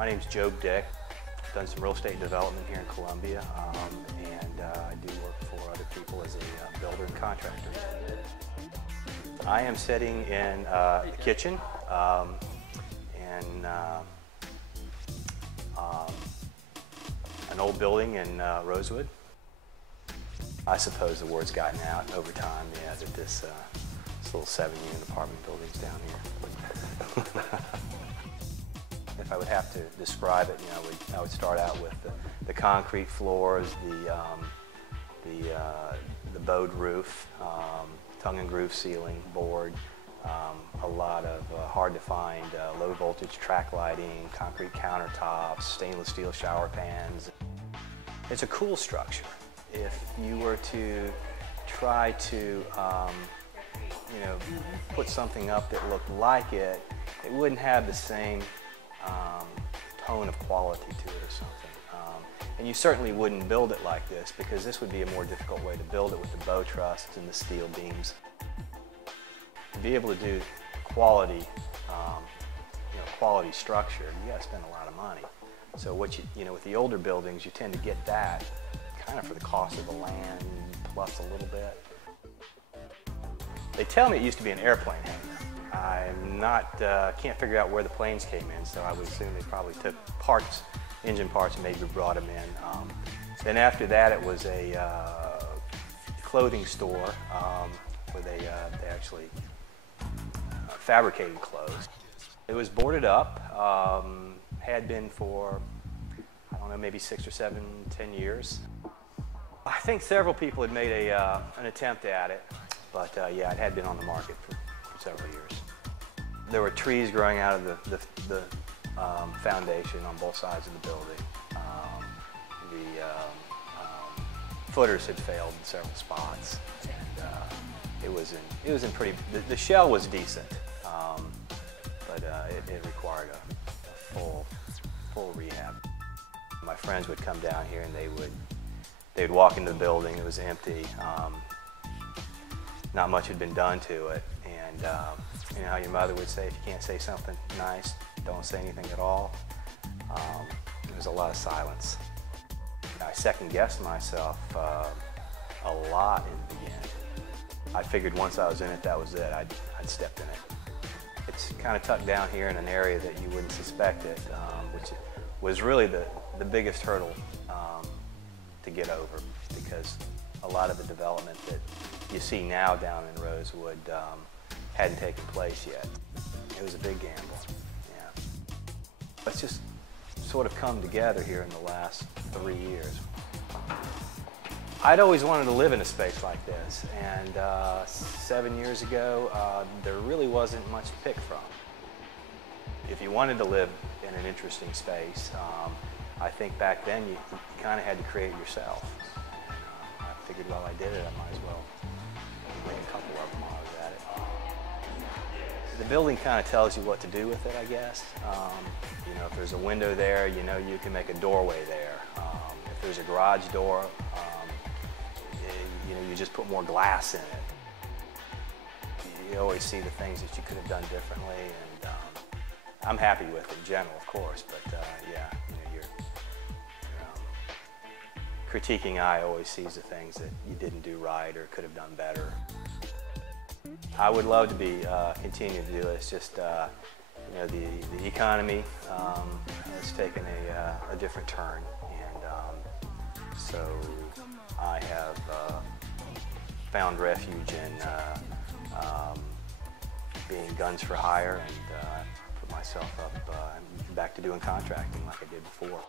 My name's Joab Dick. I've done some real estate development here in Columbia, and I do work for other people as a builder and contractor. I am sitting in the kitchen in an old building in Rosewood. I suppose the word's gotten out over time, yeah, that this little 7-unit apartment building's down here. If I would have to describe it, I would start out with the concrete floors, the bowed roof, tongue and groove ceiling, board, a lot of hard to find low voltage track lighting, concrete countertops, stainless steel shower pans. It's a cool structure. If you were to try to put something up that looked like it, it wouldn't have the same tone of quality to it or something. And you certainly wouldn't build it like this, because this would be a more difficult way to build it with the bow trusses and the steel beams. To be able to do quality, quality structure, you got to spend a lot of money. So what with the older buildings, you tend to get that kind of for the cost of the land plus a little bit. They tell me it used to be an airplane hangar. I'm not, can't figure out where the planes came in, so I would assume they probably took parts, engine parts, and maybe brought them in. Then after that, it was a clothing store where they actually fabricated clothes. It was boarded up, had been for, I don't know, maybe 6 or 7, 10 years. I think several people had made an attempt at it, but yeah, it had been on the market for several years. There were trees growing out of the foundation on both sides of the building. The footers had failed in several spots, and it was in pretty. The shell was decent, but it required a full rehab. My friends would come down here and they'd walk into the building. It was empty. Not much had been done to it, and you know how your mother would say, if you can't say something nice, don't say anything at all. There was a lot of silence. I second-guessed myself a lot in the beginning. I figured once I was in it, that was it. I'd stepped in it. It's kind of tucked down here in an area that you wouldn't suspect it, which was really the biggest hurdle to get over, because a lot of the development that you see now down in Rosewood hadn't taken place yet. It was a big gamble, yeah. It's just sort of come together here in the last 3 years. I'd always wanted to live in a space like this, and 7 years ago, there really wasn't much to pick from. If you wanted to live in an interesting space, I think back then you kind of had to create it yourself. I figured, well, I did it, I might as well make a couple of them while I was at it. The building kind of tells you what to do with it, I guess. If there's a window there, you can make a doorway there. If there's a garage door, you just put more glass in it. You always see the things that you could have done differently, and I'm happy with it in general, of course, but yeah, your critiquing eye always sees the things that you didn't do right or could have done better. I would love to be continue to do it. It's just the economy has taken a different turn, and so I have found refuge in being guns for hire, and put myself up back to doing contracting like I did before.